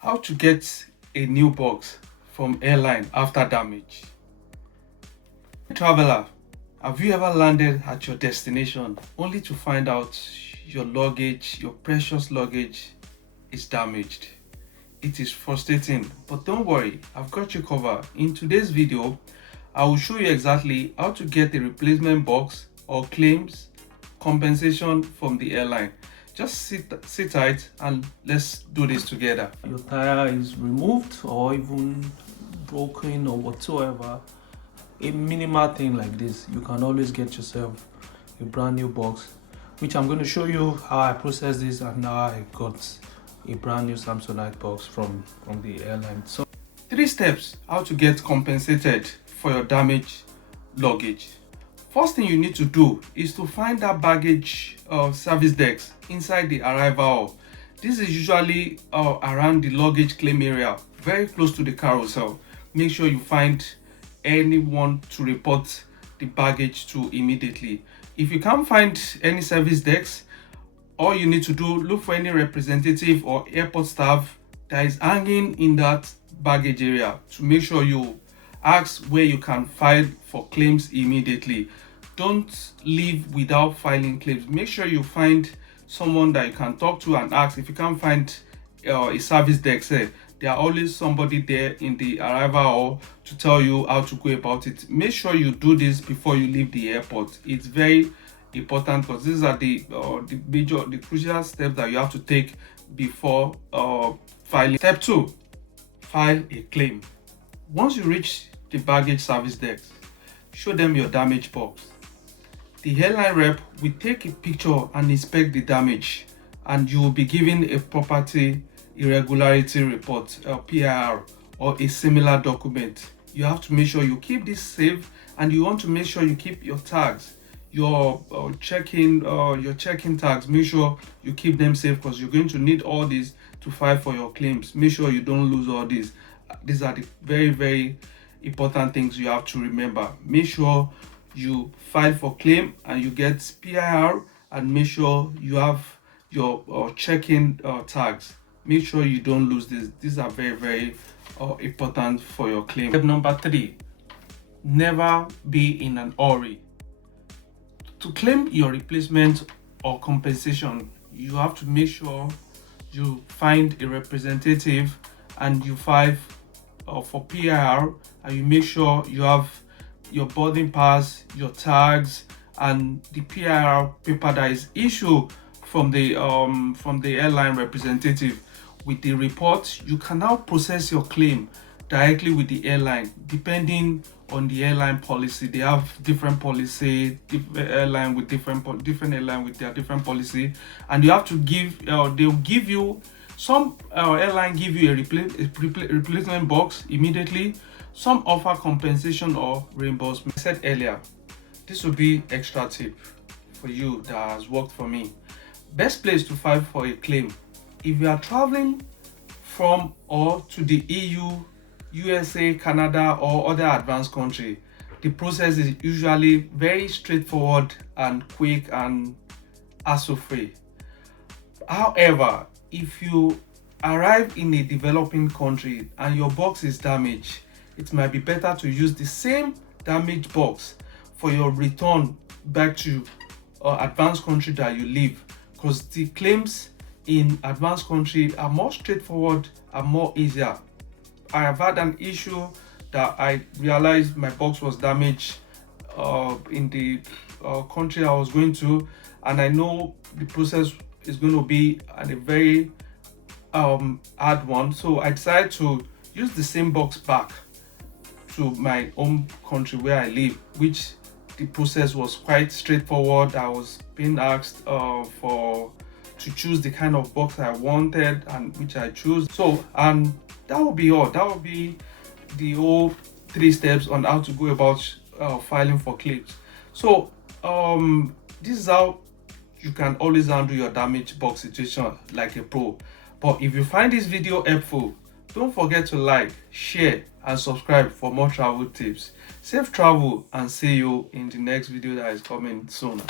How to get a new box from airline after damage. Traveler, have you ever landed at your destination only to find out your luggage, your precious luggage, is damaged? It is frustrating, but don't worry, I've got you covered. In today's video, I will show you exactly how to get a replacement box or claims compensation from the airline. Just sit tight and let's do this together. Your tire is removed or even broken or whatsoever, a minimal thing like this, you can always get yourself a brand new box, which I'm going to show you how I processed this and how I got a brand new Samsonite box from the airline. So 3 steps how to get compensated for your damaged luggage. First thing you need to do is to find that baggage service desk inside the arrival hall. This is usually around the luggage claim area, very close to the carousel. Make sure you find anyone to report the baggage to immediately. If you can't find any service desk, all you need to do, look for any representative or airport staff that is hanging in that baggage area to make sure you ask where you can file for claims immediately. Don't leave without filing claims. Make sure you find someone that you can talk to and ask. If you can't find a service desk, there are always somebody there in the arrival hall to tell you how to go about it. Make sure you do this before you leave the airport. It's very important because these are the crucial steps that you have to take before filing. Step 2, file a claim. Once you reach the baggage service desk, show them your damaged box. The airline rep will take a picture and inspect the damage, and you will be given a property irregularity report, PIR, or a similar document. You have to make sure you keep this safe, and you want to make sure you keep your tags, your check-in tags. Make sure you keep them safe because you're going to need all these to file for your claims. Make sure you don't lose all these. These are the very, very important things you have to remember. Make sure you file for claim and you get PIR, and make sure you have your check-in tags. Make sure you don't lose this. These are very, very important for your claim. Step number 3, never be in an hurry. To claim your replacement or compensation, you have to make sure you find a representative and you file for PIR, and you make sure you have your boarding pass, your tags, and the PIR paper that is issued from the airline representative. With the report, you can now process your claim directly with the airline, depending on the airline policy. They have different policy, different airline with their different policy, and you have to give. They'll give you some airline give you a replacement box immediately. Some offer compensation or reimbursement. I said earlier, this will be extra tip for you that has worked for me. Best place to file for a claim: if you are traveling from or to the EU, USA, Canada, or other advanced country, the process is usually very straightforward and quick and hassle-free. However, if you arrive in a developing country and your box is damaged, it might be better to use the same damaged box for your return back to advanced country that you live, because the claims in advanced country are more straightforward and more easier. I have had an issue that I realized my box was damaged in the country I was going to, and I know the process is going to be a very hard one, so I decided to use the same box back to my home country where I live, which the process was quite straightforward. I was being asked to choose the kind of box I wanted, and which I chose. So, and that will be all. That will be the whole 3 steps on how to go about filing for claims. So this is how you can always handle your damaged box situation like a pro. But if you find this video helpful, don't forget to like, share, and subscribe for more travel tips. Safe travel, and see you in the next video that is coming soon.